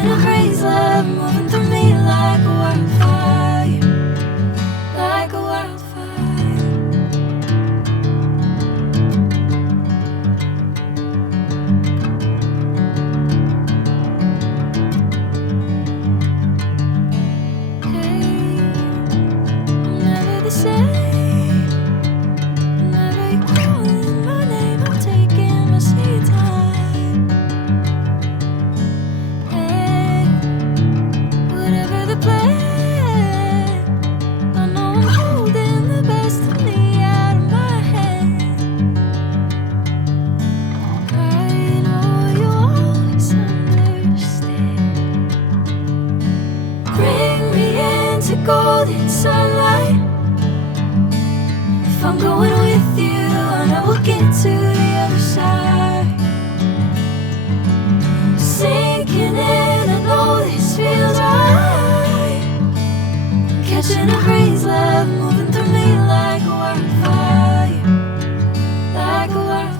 Catching a crazy love moving through me like a wildfire, like a wildfire. Hey, I'm never the same. Whenever you're calling my name, I'm taking my sweet time. Hey, whatever the plan, I know I'm holding the best of me out of my hand. I know you always understand. Bring me into golden sunlight. If I'm going with you, I know we'll get to the other side. Sinking in, I know this feels right. Catching a crazy love moving through me like a wildfire, like a wildfire.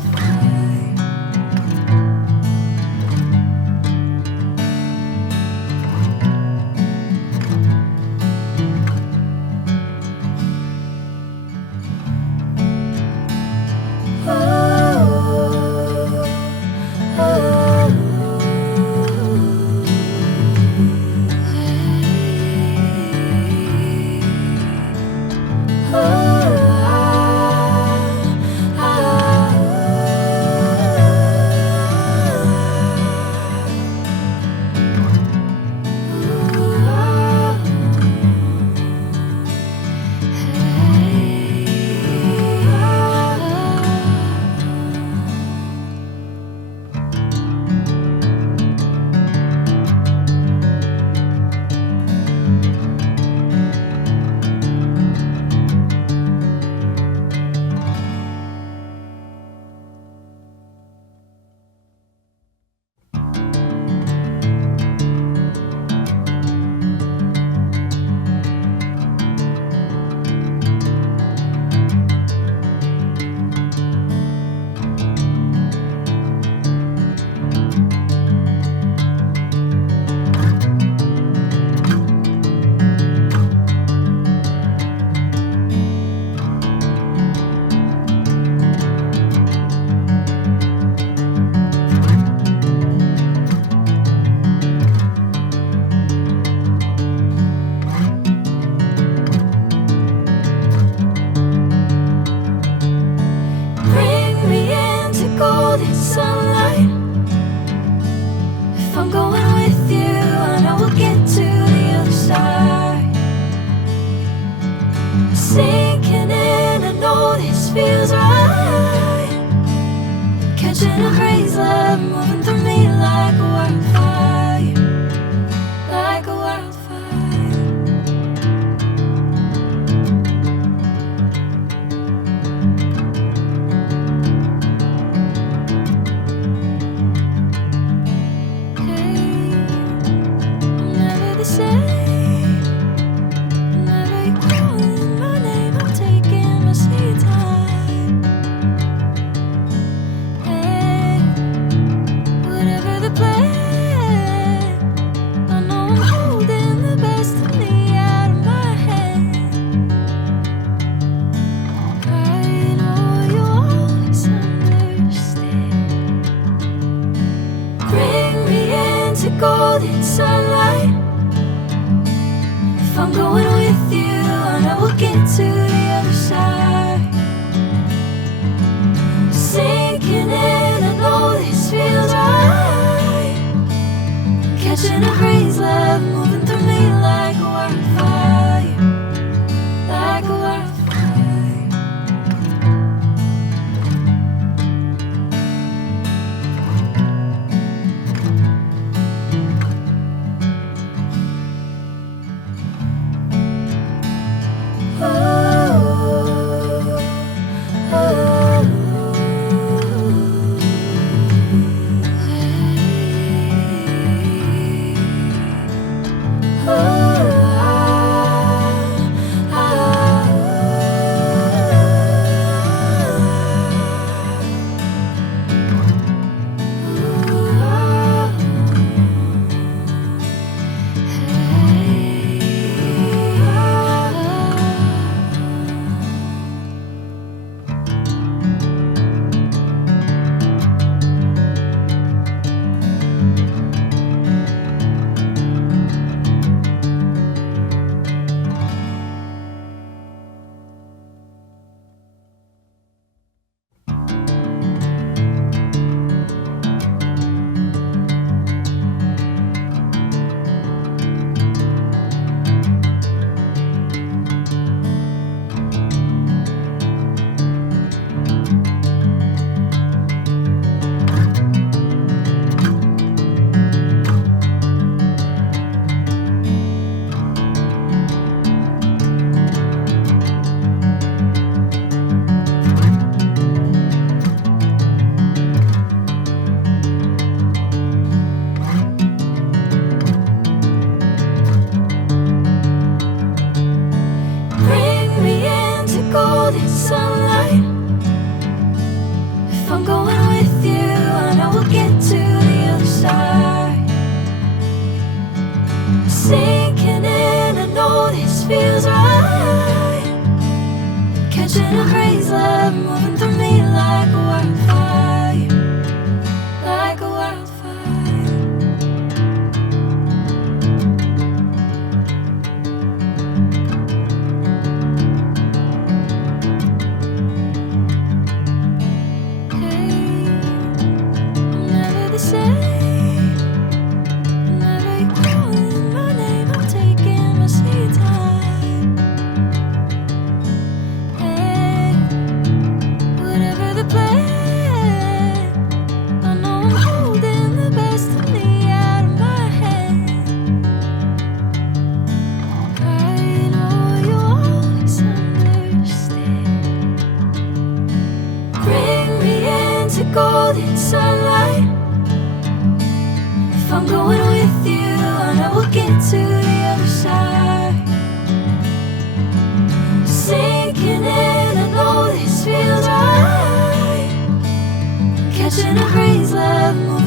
Bring me into golden sunlight. If I'm going with you, I know we'll get to the other side. Sinking in, I know this feels right. Catching a crazy love moving through me like a wildfire, like a wildfire. Hey, I'm never the same. Whenever you're calling my name, I'm taking my sweet time. Hey, whatever the plan, I know I'm holding the best of me out of my hand. I know you always understand. Bring me into golden sunlight. If I'm going with you, I know we'll get to the other side. Sinking in, I know this feels right. Catching a crazy love moving through me like a wildfire, like a wildfire. Sinking in, I know this feels right. Catching a crazy love moving through me like a wildfire, like a wildfire. Hey, I'm never the same. Whenever you're calling my name, I'm taking my sweet time. Hey, whatever the plan, I know I'm holding the best of me out of my hand. I know you always understand. Bring me into golden sunlight. If I'm going with you, I know we'll get to the other side. Sinking in, I know this feels right. Catching a crazy love.